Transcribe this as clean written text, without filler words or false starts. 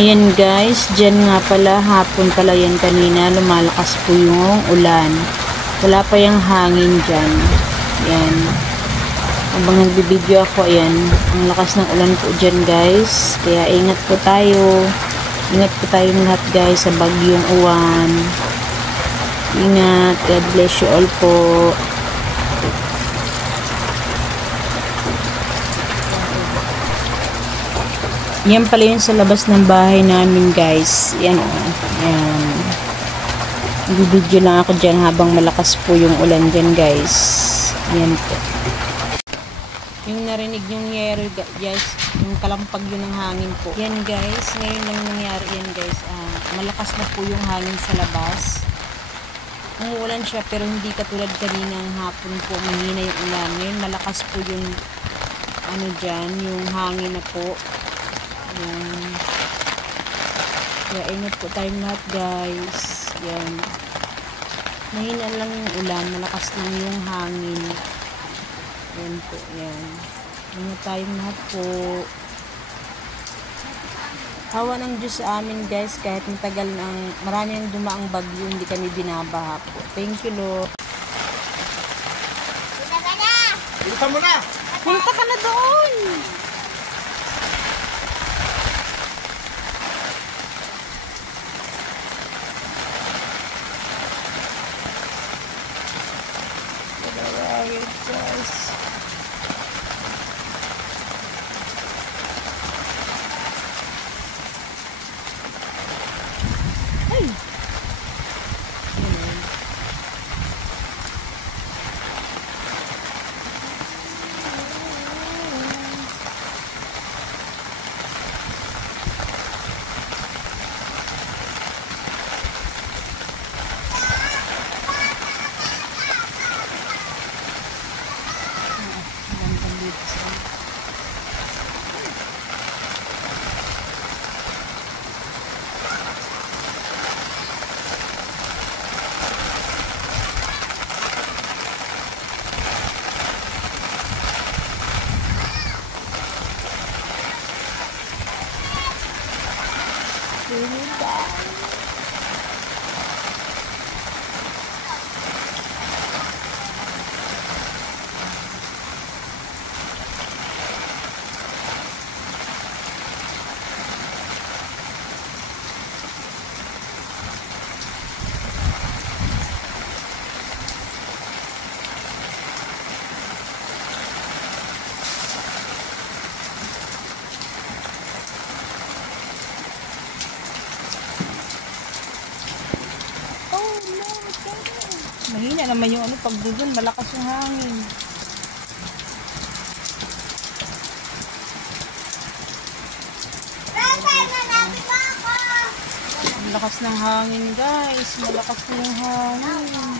Ayan guys, dyan nga pala, hapon pala yan kanina, lumalakas po yung ulan. Wala pa yung hangin dyan. Ayan. Habang nagbibideo ako, ayan, ang lakas ng ulan po dyan guys. Kaya ingat po tayo. Ingat po tayo lahat guys sa bagyong uwan. Ingat. God bless you all po. Yan pala yung sa labas ng bahay namin guys. Yan o. Yan. Bibidyo lang ako dyan habang malakas po yung ulan dyan guys. Yan po. Yung narinig yung yero guys. Yung kalampag yun ng hangin po. Yan guys. Ngayon lang nangyari yan guys. Malakas na po yung hangin sa labas. Umuulan siya pero hindi katulad kaninang hapon po. Mahina yung ulan. Ngayon malakas po yung ano dyan. Yung hangin na po. Yan. Kaya ingat po tayong lahat guys. Yan. Mahina lang yung ulan. Malakas lang yung hangin. Yan po. Yan. Ingat tayong lahat po. Hawa ng Diyos sa amin guys. Kahit matagal ng marami ng dumaang bagyo, hindi kami binabaha po. Thank you Lord. Punta ka na! Punta mo na! Punta ka na doon! Guys. Ay. Mahina naman yung ano pag doon, malakas yung hangin. Malakas ng hangin guys, malakas yung hangin.